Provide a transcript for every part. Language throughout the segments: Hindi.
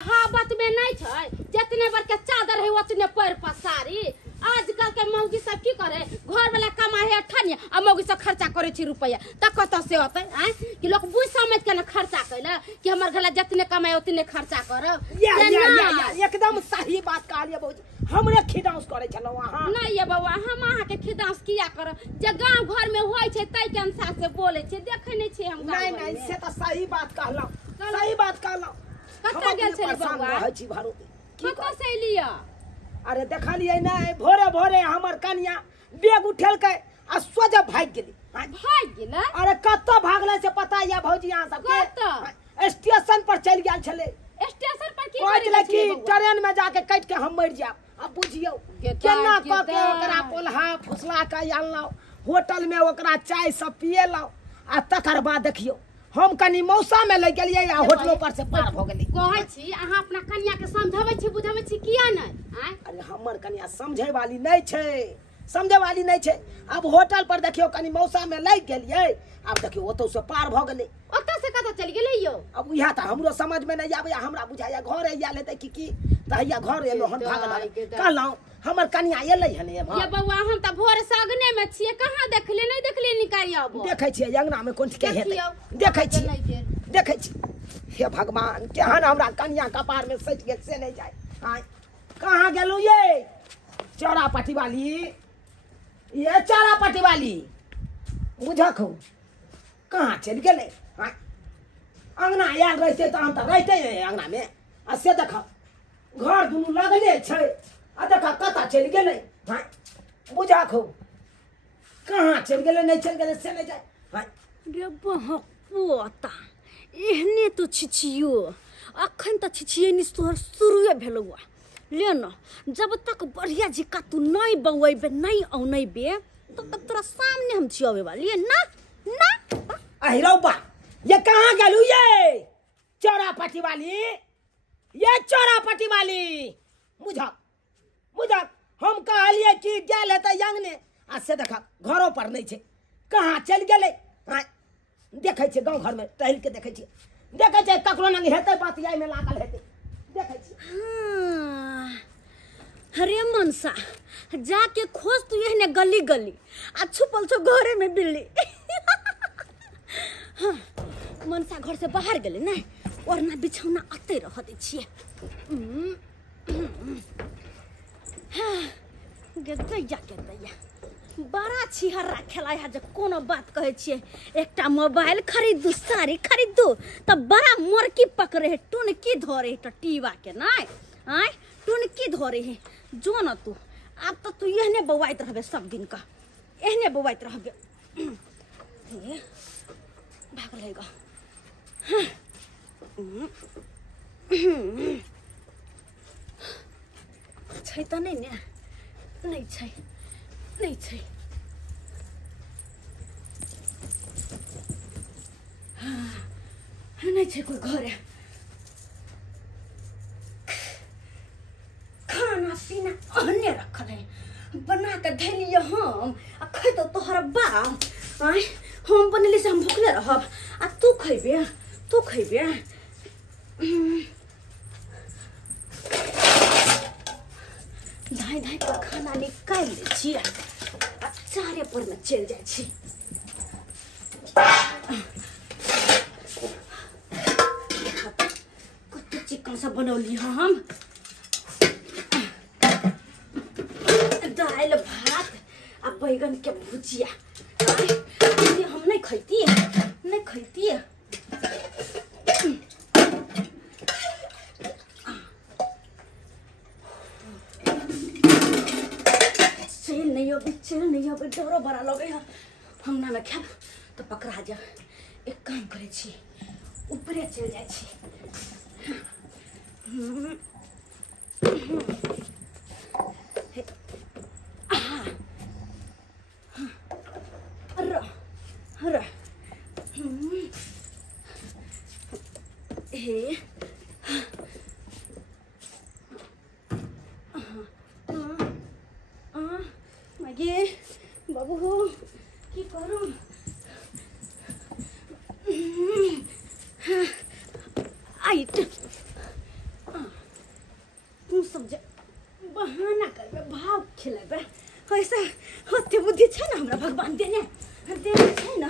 हाँ बात में नहीं छे जितने बार के चादर है उतने पैर पसारी। आजकल के मौगी सब की करे घर वाला कमाए अठनिया आ मौगी सब खर्चा करे छी रुपया त कत से होते हैं कि लोग बुझ समझ के न खर्चा कैला कि हमर घर जितने कमाए उतने खर्चा करो। एकदम सही बात कहलिए बौजी। हमरे खिदाउस करे छलो वहां नहीं ये बाबा हम आहा के खिदाउस किया कर जे गांव घर में होय छे तै के अनुसार से बोले छे देखे नहीं छे हम गांव। नहीं नहीं से तो सही बात कहलो सही बात कहलो। कत गेल छे बाबा रहै छी भारो कत से लिया। अरे देखलिए नहीं भोरे भोरे हमर कन्या बैग उठेल के आ सोजा भाग गेली। भाग गेलै? अरे कत भागले से पता या भौजी यहां सब के स्टेशन पर चल गेल छले। स्टेशन पर की कहले कि ट्रेन में जाके कट के हम मर जाब। अब बुझियो केना क के ओकरा पोल्हा फुसला के आनलो होटल में ओकरा चाय सब पिएलो आ तकर बाद देखियो हम कनी मौसा में ले गेलिए आ होटलो पर से पार भ गेली। कहै छी अहाँ अपना कन्या के समझाबै छी बुझाबै छी किया नहीं। अरे हमर कन्या समझे वाली नहीं छे समझे वाली नहीं छे। अब होटल पर देखियो कनी मौसा में ले गेलिए अब देखियो ओतो से पार भ गेली। ओतो से कत चल गेलै यो? अब इहा त हमरो समझ में नहीं आबे। हमरा बुझाया घर आइया लेते की तहिया घर एलो हम भागल कहलौ हमर कन्या एलै हने। ये बउआ हम त भोर सगने में छिए कहां देखले नहीं देखले निकाई आबो। देखै छिए अंगना में कोन के हेतै देखै छी। हे भगवान केहन हमरा कन्या कपार में सज गेल से नहीं जाय। आय कहां गेलु ये चौरापट्टी वाली ये चौरापट्टी वाली बुझखौ कहां चल गेलै। आय अंगना आयल रहते त हम त रहते अंगना में आ से देख घर दुनु लगले छै आ देख कता चल गेलै। हां बुझखौ कहां चल गेलै नहीं चल गेलै से नहीं जाय। हां रे बहपोता एहने तो छिछियो अखन त छिछिए नि तोहर शुरुए भेलौआ ले न जब तक बढ़िया जिका तू नहीं बउएबे नहीं औनैबे तब तक तोरा सामने हम छियवे वाली ना ना। अहिरौबा ये कहां गेलु ये चौरापट्टी वाली ये चौरापट्टी वाली बुझक हम कहलिए कि गेल हेतै अंगने आ से देख घरों पर नहीं छे कहां चल गेलै। हां देखै छे गांव घर में टहल के देखै छे ककरो नंग हेतै बात याय में लागल हेतै देखै छे। हां अरे मनसा जाके खोज तू एहने गली गली आ छुपल छो घरे में बिल्ली। हां मनसा घर से बाहर गेले ना वरना बिछौना अते रह दे छिए। हां गदैया बड़ा छिहर खेला है जे कोनो बात कहे छिए एकटा मोबाइल खरीदू साड़ी खरीदू त बड़ा मोरकी पकड़े है टुनकी धरे है टीवा के नहीं। आय टुनकी धरे है जो न तू अब तो तू एहने बवाइत रहबे सब दिन का एहने बवाइत रहबे। हे भाग लेगा। हां छै त नहीं ने नहीं छै नहीं छै। नहीं छै कोई घर खाना पीना अन्य रखल है बना के धैलिए हम आ खै तो तोहर बाप। आय हम बनले से हम भूखले रहब आ तू खैबे धाई धाई का खाना निकाल ले छिए आ चारे पर में चल जाय छी। कत चिकन सब बनौली हम दाल भात आ बैगन के भुजिया। ये हम नहीं खैती चल नहीं अब डरो बड़ा लगे है हम ना में खाब तो पकड़ा जा। एक काम करे छी ऊपरे चल जाय छी। हे मागे बाबू हो की करूं आइट तू सब बहाना करबे भाव खिलेबे ऐसा होते बुद्धि छै ना हमरा भगवान देने छै ना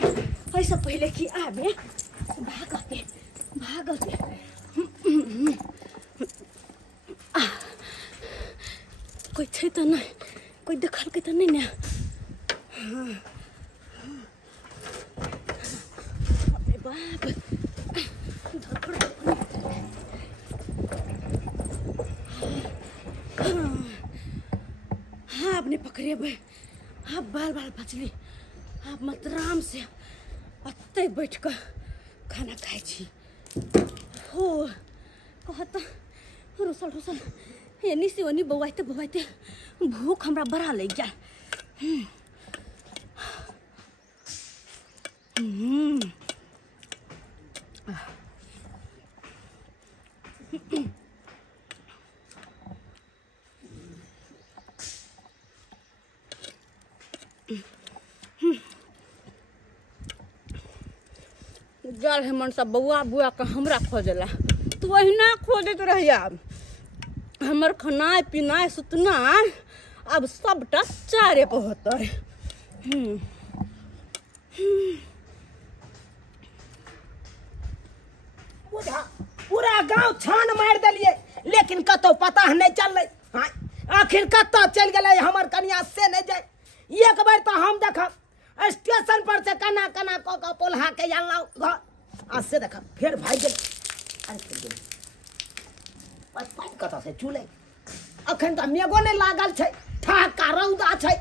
ऐसा पहले कि आबे भागते कोई छै त नहीं कोई देखल के त नहीं ने अरे बाप हाँ आपने पकड़े बे आप बाल बचली आप मतराम से अत्ते बैठ कर खाना खाए छी हो कहता रुसल एनी से ओनी बवाइते भूख हमरा बड़ा लग जाए जल हेमन सब बउआ बुआ के हमरा खोजला तू अहिना खोजत रहिया हमर खानाय पीनाय सुतनाय अब सबटा चारे पे होतै पूरा गांव छान मार दिलिए लेकिन कतो पता नहीं चलले आखिर कतो चल गए हमर कन्या से नहीं जाए एक बार तो हम देखब स्टेशन पर से कना क पोल्हा के आनलौ घर आज से देखब फिर भाई गेल अरे फिर गेल पानी कता से चूले अखन त मेगो नहीं लागल छै ठाका रौदा छै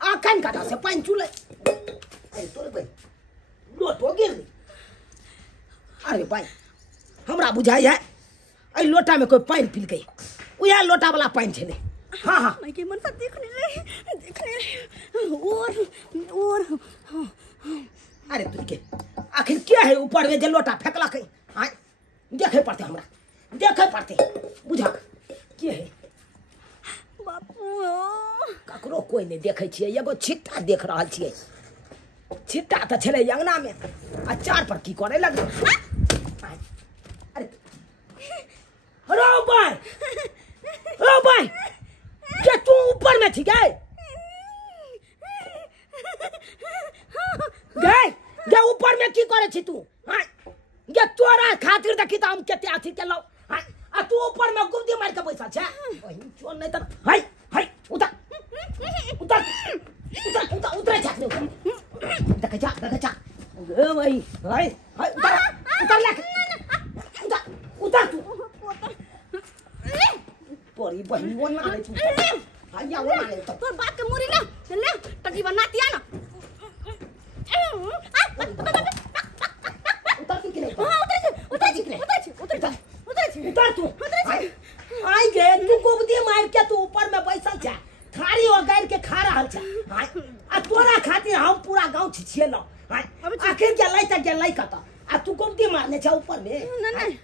अखन कता से पानी चूले अरे तोरे भाई लोटो गिर अरे भाई हमरा बुझाई है ऐ लोटा में कोई पानी पी गई उया लोटा वाला पानी छले हाँ हाँ मैं के मन से देख नहीं और अरे तू के आखिर क्या है ऊपर में जे लोटा फेंकला कहीं हां देखे पड़ते हमरा देखे पड़ते बुझा के है बापू ककरो कोई नहीं देखे छिए एगो छिट्टा देख रहल छिए छिट्टा त छले अंगना में आ चार पर की करे लग अरे रो भाई क्या तू ऊपर में थी गए गे ऊपर में की करे छी तू हां गे तोरा खातिर देखी त हम केते आथी केलौ हां आ तू ऊपर में गुमदी मार के बैसा छै वही चोल नहीं त हाय उतर जा देख जा गे भाई हाय उतर ले उतर तू पोरी बहन वो ना ले तू आया वो ना ले तोर बाप के मुरी ले टकी बनातिया ना उतर तू आई गे तू गोबदी मार के तू ऊपर में बैसल छ थारी और गैर के खा रहल छ आ तोरा खातिर हम पूरा गांव छिछिएलो आखिर गेलै कत आ तू गोबदी मारने छ ऊपर में नहीं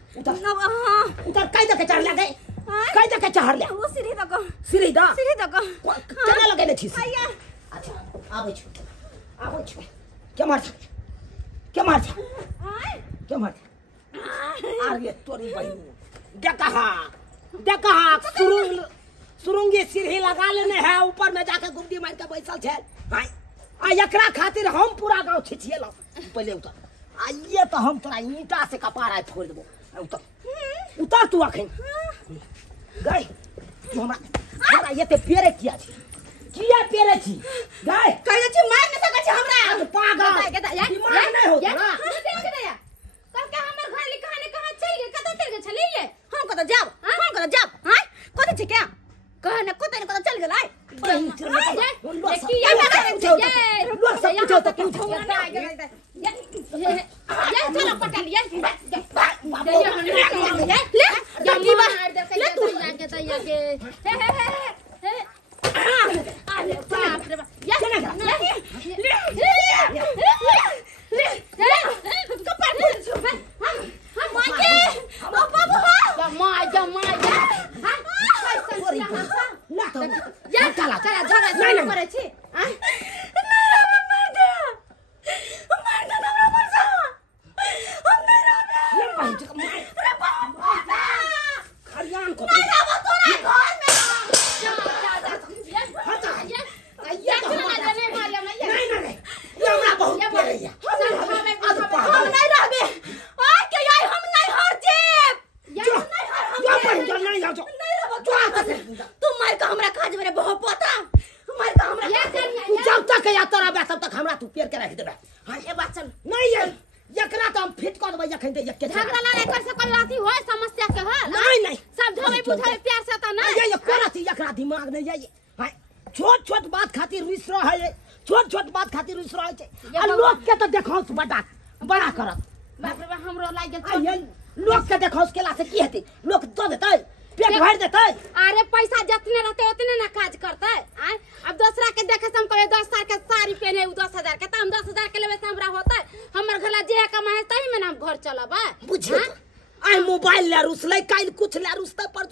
उतर कई दके चढ़ ले गए कई दके चढ़ ले वो सीढ़ी सीधा तक केना लगेले छी अच्छा आबै छ क्या मार अरे तोरी बहन देखा सुरुंगी सीढ़ी लगा लेने है ऊपर में जाके गुमदी मार के बैसल छै आ एकरा खातिर हम पूरा गांव छिछिएलो पहले उतर आइए तो हम तोरा ईंटा से कपार आइ फोड़ देबो उतर तू अखन गई तू हमरा ये ते पेरे किया पेरे छी गई कहै छी मार न सकै छी हमरा पागल मार नहीं होत ना कल के हमर घर ली कहां चल गेल कत चल गेल छले ये हम कत जाब हां कत छै क्या कह न कत चल गेल आइ चलो पटा लिया अरे बाप रे खरियान को जाओ जाओ नहीं रे जो आता से तू मार का हमरा काज मेरे बहुत पता मार का हमरा ये करिया जब तक या तोरा बे तब तक हमरा तू पेड़ के रख देबे हां ए बात चल नहीं ये एकरा तो हम फिट कर देबे जखन ते एक के झगड़ा लड़ाई कर से कोई राती होय समस्या के हल नहीं नहीं समझावे बुझावे प्यार से तो नहीं ये करती एकरा दिमाग नहीं जाए हां छोट छोट बात खातिर रुस रहा है छोट छोट बात खातिर रुस रहा है आ लोग के तो देखौ तू बड़ा करत बाप रे बा हमरो लाग आ गेल ये लोग के देखौ केला से की हेतै लोग दो देतै पेट भर देतै अरे पैसा जितने रहते उतने ना काज करते आय अब दूसरा के देखे से हम कहे 10 साल के साड़ी पहने 10,000 के त हम 10,000 के लेबे से हमरा होतै हमर घला जे कमाए तही में ना हम घर चलाबे बुझिए आई मोबाइल ले रुसलै काल कुछ ले रुसतै पर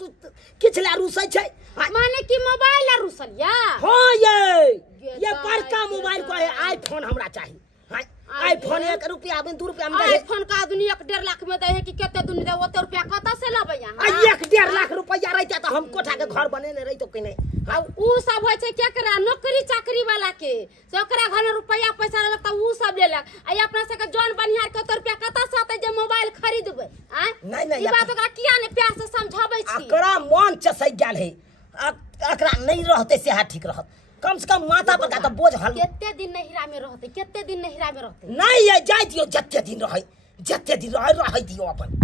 किछ ले रुसै छै माने कि मोबाइल ला रुसलिया हां ये ये बड़का मोबाइल को है आईफोन हमरा चाहिए हां आईफोन 1 रुपया में 2 रुपया में दे आईफोन का दुनिया 1.5 लाख में दे है कि केते दुनिया दे ओते रुपया कत से लेबे आ यहां 1.5 लाख रुपया रहते तो हम कोठा के घर बनेने रही तो कने आ उ सब होय छै केकरा नौकरी चाकरी वाला के से ओकरा घर में रुपया पैसा लेलक त उ सब लेलक आ अपना से के जौन बनिहार के रुपया कत से आते जे मोबाइल खरीदबे आ नहीं ई बात ओकरा किया ने प्यार से समझाबै छी एकरा मन चसै गेल है एकरा नहीं रहते से ठीक रहत कम से कम माथा पर का तो बोझ हल केते दिन नहिरा में रहते केते दिन नहिरा में रहते नहीं ये जाय दियो जत्ते दिन रहे दियो अपन